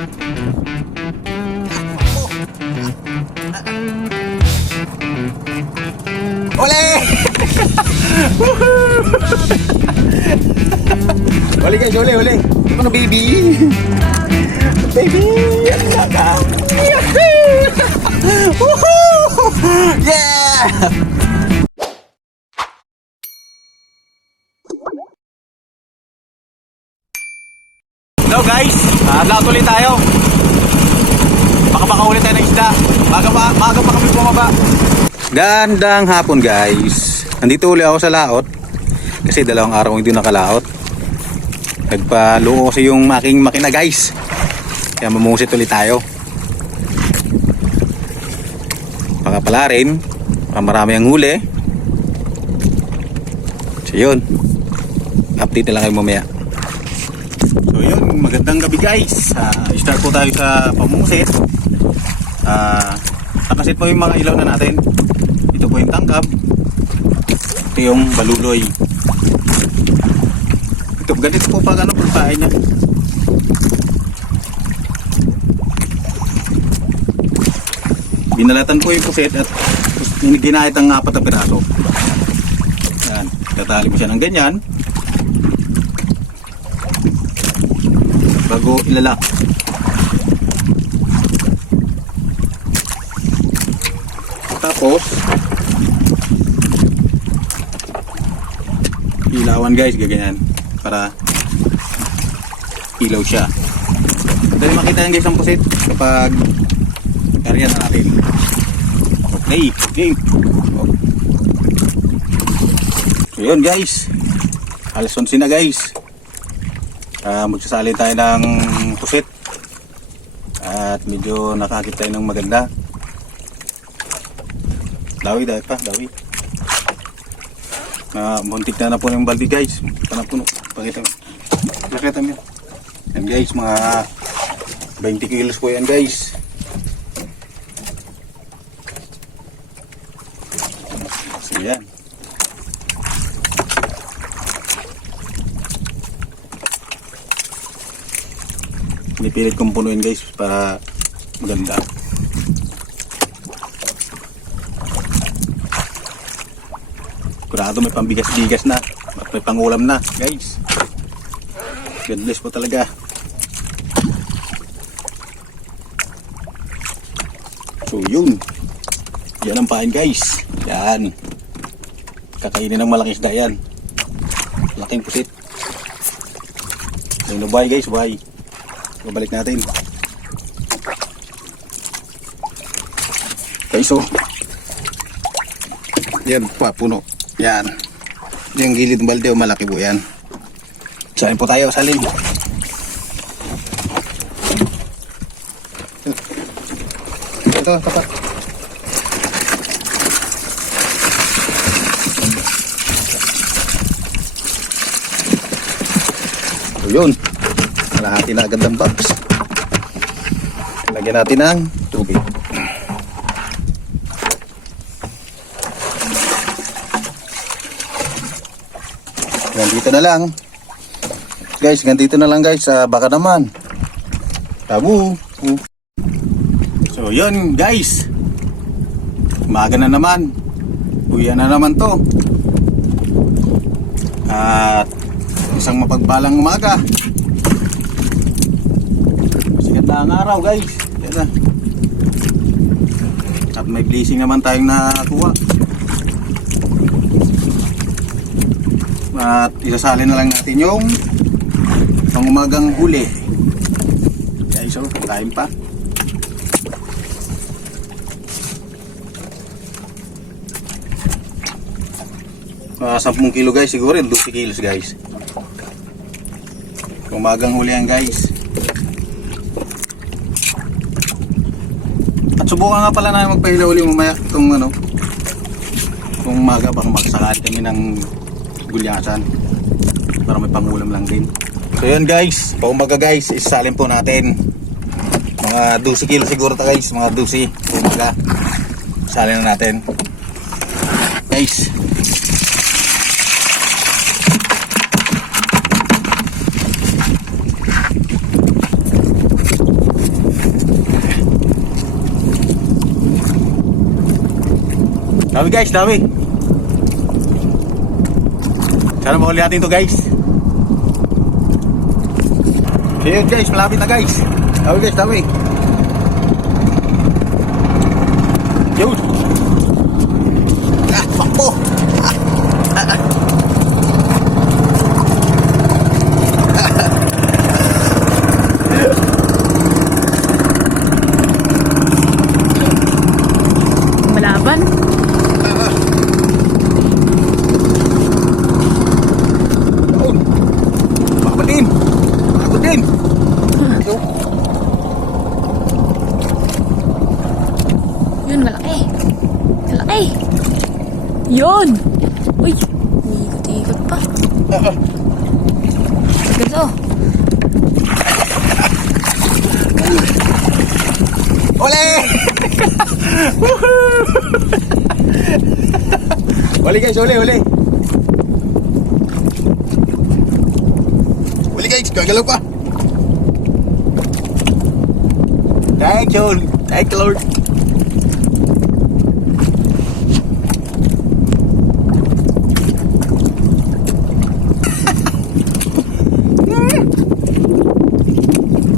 Ole! Uli guys, uli. Ano baby? Baby! Ano na ka? Yeah! Hello guys, lahat ulit tayo. Baka ulit tayo ng isda. Maaga pa kami bumaba. Gandang hapon guys. Nandito uli ako sa laot. Kasi dalawang araw hindi nakalaot. Nagpaluo kasi yung aking makina guys. Kaya mamusit ulit tayo. Baka pala rin. Baka marami ang huli. So yun. Update na lang kayo mamaya. So yun, magandang gabi guys. Start po tayo sa pamusit. Nakasit po yung mga ilaw na natin. Ito po yung tangkab. Ito yung baluloy. Ito, ganito po pag ano pagkain niya. Binalatan po yung puset at ginahit ang 4 na piraso. Yan, tatali mo siya ng ganyan bago ilalak. Tapos ilawan guys, gaganyan para ilaw siya. Dahil makita yan guys ang pusit kapag karyan na natin. Okay, game. So yun guys, alas 11 na guys. Magsasali tayo ng pusit at medyo nakakita tayo ng maganda. Dawi pa. Muntik na po yung baldi guys. Panapuno. Pakita mo. Yan guys, mga 20 kilos po yan guys. So yan. Pinipilit kong punuin guys para maganda. Kurado may pambigas-bigas na at may pangulam na guys. God bless po talaga. So yun, yan ang pain guys. Yan, kakainin ng malaking isda yan. Laking pusit. So bye guys, bye. Babalik natin guys. So yan pa, puno. Yan. Yung gilid ng balde, malaki po yan. Saan po tayo, salim. Ito, tapat. So yun. Kalahati na agad ng box. Lagyan natin ng tubig. Ganito na lang guys, ganito na lang guys. Baka naman tabu. So yun guys, umaga na naman, uwian na naman to at isang mapagpalang umaga. Sikat na ang araw guys. Yan na. At may blessing naman tayong nakakuha. At isasali na lang natin yung pangumagang huli. Guys, so time pa. 10 kilo guys, siguro 12 kilos guys. Umagang huli yan guys. At subukan nga pala na magpahilaw uli mamaya itong ano, kung umaga baka magsakali kami ng gulyasan para may pangulam lang din. So yun guys, paumaga guys, isalin po natin mga 12 kilo siguro ta guys, mga 12 umaga. Isalin na natin guys. Dami guys, dami. Sana mahuli natin to guys. Ayun guys, malapit na guys. Dami guys, dami. Yun. Ah, pakpo. Malaban. Bakit din? Bakit din? Yun, malaki. Malaki. Yun. Uy, ikot-ikot pa. Guys, oh. Ole! Uli guys, uli. Uli guys, gagalaw pa. Thank you Lord.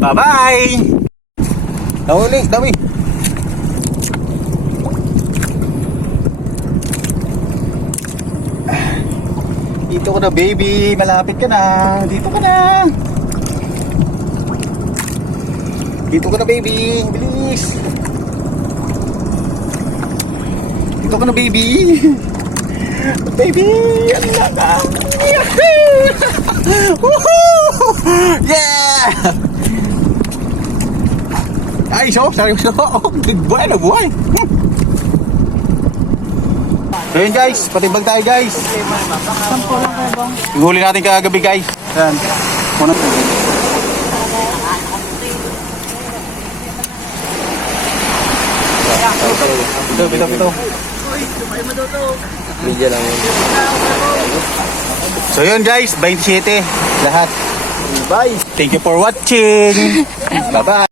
Bye-bye! Nahuli, dami. Dito ka na baby, malapit ka na. Dito ka na. Dito ka na baby, bilis. Dito ka na baby. Baby, ano na ka? Yeah! Ay, so, sorry. Big boy na buhay. So yun guys, patibag tayo guys. Sampo lang kayo bang? Ihuli natin kagabi guys. Yan. Muna. Pito. Media lang yun. So yun guys, 27 lahat. Bye! Thank you for watching. Bye-bye.